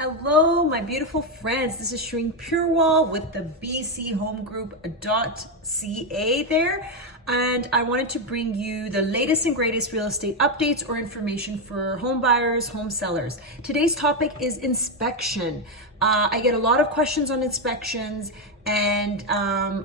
Hello, my beautiful friends. This is Shireen Purewall with the bchomegroup.ca there. And I wanted to bring you the latest and greatest real estate updates or information for home buyers, home sellers. Today's topic is inspection. I get a lot of questions on inspections and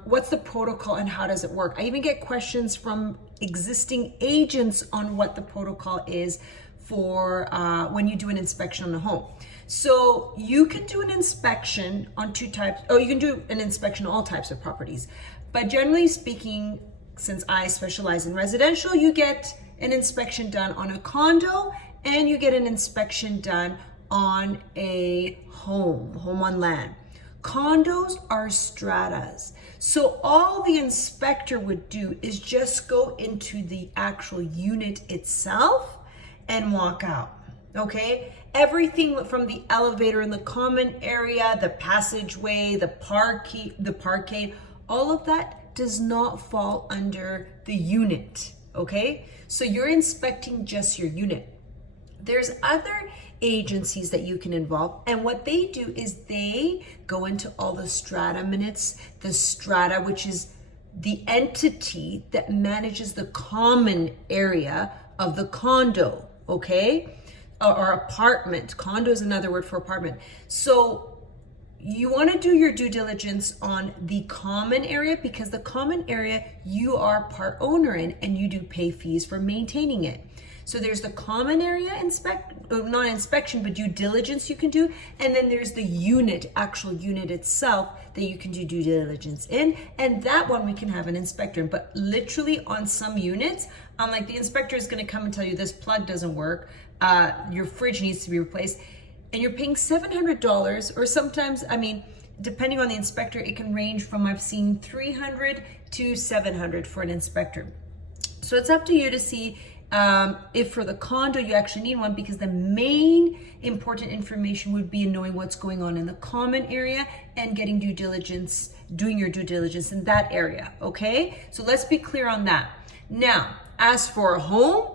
what's the protocol and how does it work? I even get questions from existing agents on what the protocol is for when you do an inspection on a home. So you can do an inspection on two types, you can do an inspection on all types of properties. But generally speaking, since I specialize in residential, you get an inspection done on a condo and you get an inspection done on a home on land. Condos are stratas. So all the inspector would do is just go into the actual unit itself and walk out, okay? Everything from the elevator in the common area, the passageway, the parkade, all of that does not fall under the unit, okay? So you're inspecting just your unit. There's other agencies that you can involve, and what they do is they go into all the strata minutes, the strata, which is the entity that manages the common area of the condo, okay? Or apartment. Condo is another word for apartment. So you want to do your due diligence on the common area, because the common area you are part owner in and you do pay fees for maintaining it. So there's the common area not inspection, but due diligence you can do. And then there's the unit, actual unit itself that you can do due diligence in. And that one we can have an inspector in. But literally on some units, like the inspector is going to come and tell you this plug doesn't work. Your fridge needs to be replaced. And you're paying $700, or sometimes, depending on the inspector, it can range from, I've seen $300 to $700 for an inspector. So it's up to you to see if for the condo you actually need one, because the main important information would be in knowing what's going on in the common area and getting due diligence, doing your due diligence in that area, okay? So let's be clear on that. Now, as for a home,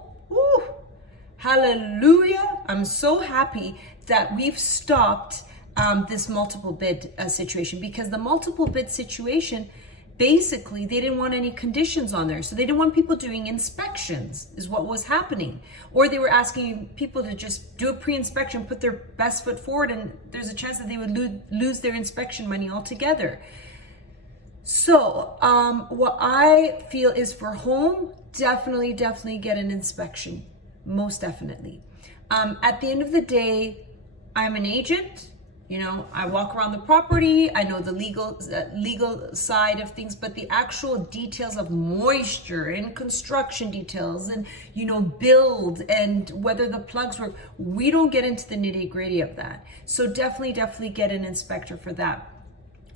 hallelujah, I'm so happy that we've stopped this multiple bid situation, because the multiple bid situation, basically, they didn't want any conditions on there. So they didn't want people doing inspections, is what was happening. Or they were asking people to just do a pre-inspection, put their best foot forward, and there's a chance that they would lose their inspection money altogether. So what I feel is for home, definitely get an inspection, most definitely. At the end of the day, I'm an agent. You know, I walk around the property, I know the legal side of things, but the actual details of moisture and construction details and, build and whether the plugs work, we don't get into the nitty gritty of that. So definitely get an inspector for that.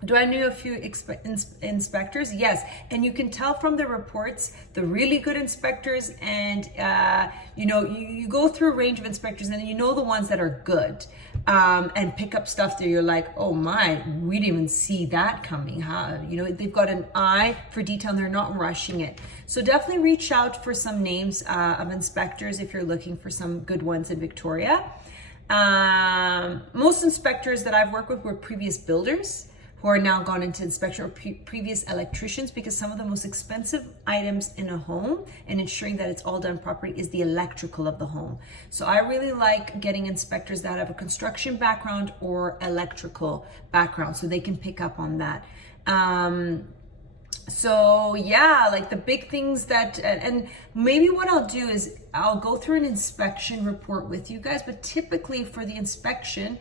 Do I know a few inspectors? Yes. And you can tell from the reports, the really good inspectors, and you go through a range of inspectors, and you know the ones that are good, and pick up stuff that you're like, oh my, we didn't even see that coming. They've got an eye for detail and they're not rushing it. So definitely reach out for some names of inspectors if you're looking for some good ones in Victoria. Most inspectors that I've worked with were previous builders who are now gone into inspection, or previous electricians, because some of the most expensive items in a home and ensuring that it's all done properly is the electrical of the home. So I really like getting inspectors that have a construction background or electrical background, so they can pick up on that. So yeah, like the big things that, and maybe what I'll do is I'll go through an inspection report with you guys, but typically for the inspection,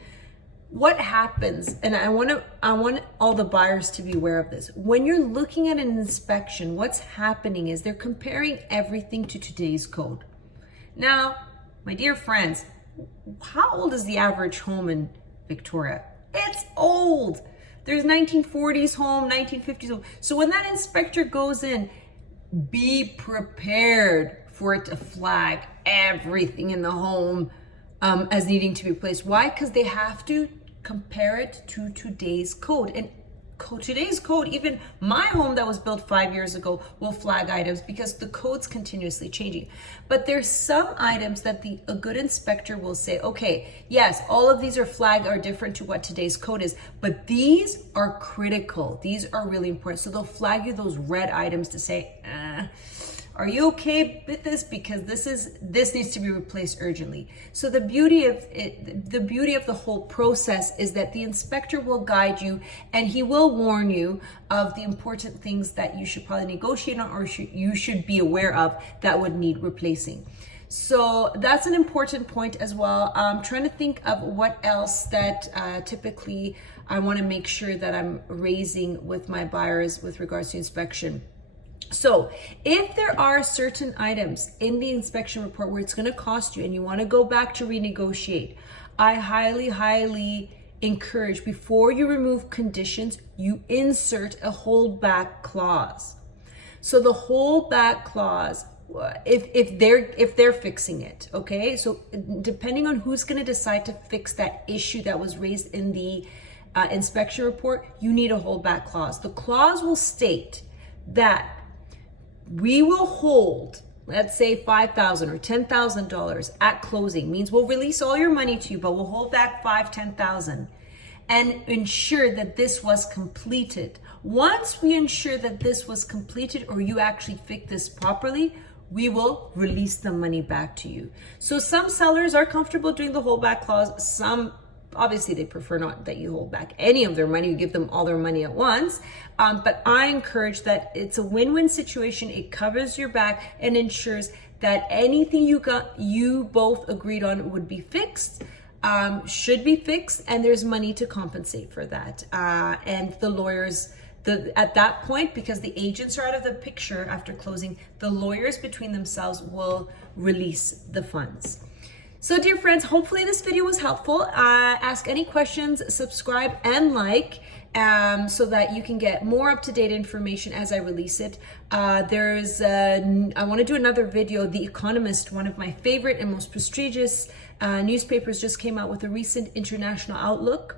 what happens, and I want all the buyers to be aware of this. When you're looking at an inspection, what's happening is they're comparing everything to today's code. Now, my dear friends, how old is the average home in Victoria? It's old. There's 1940s home, 1950s home. So when that inspector goes in, be prepared for it to flag everything in the home as needing to be replaced. Why? Because they have to compare it to today's code, and today's code, even my home that was built 5 years ago will flag items because the code's continuously changing. But there's some items that a good inspector will say, okay, yes, all of these are flagged are different to what today's code is, but these are critical. These are really important. So they'll flag you those red items to say, are you okay with this? Because this needs to be replaced urgently. So the beauty of the whole process is that the inspector will guide you and he will warn you of the important things that you should probably negotiate on or you should be aware of that would need replacing. So that's an important point as well. I'm trying to think of what else that typically I want to make sure that I'm raising with my buyers with regards to inspection. So if there are certain items in the inspection report where it's going to cost you and you want to go back to renegotiate, I highly encourage, before you remove conditions, you insert a holdback clause. So the holdback clause, if they're fixing it, okay? So depending on who's going to decide to fix that issue that was raised in the inspection report, you need a holdback clause. The clause will state that we will hold, let's say $5,000 or $10,000 at closing. Means we'll release all your money to you, but we'll hold back $10,000 and ensure that this was completed. Once we ensure that this was completed or you actually fix this properly, we will release the money back to you. So some sellers are comfortable doing the holdback clause. Some, obviously, they prefer not that you hold back any of their money, you give them all their money at once. But I encourage that it's a win-win situation. It covers your back and ensures that anything you both agreed on would be fixed, should be fixed, and there's money to compensate for that. And the lawyers, at that point, because the agents are out of the picture after closing, the lawyers between themselves will release the funds. So dear friends, hopefully this video was helpful. Ask any questions, subscribe and like, so that you can get more up-to-date information as I release it. I want to do another video. The Economist, one of my favorite and most prestigious newspapers, just came out with a recent international outlook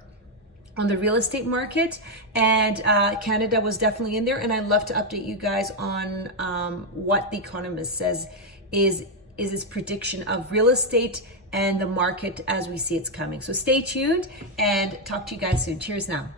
on the real estate market, and Canada was definitely in there, and I'd love to update you guys on what The Economist says is its prediction of real estate and the market as we see it's coming. So stay tuned and talk to you guys soon. Cheers now.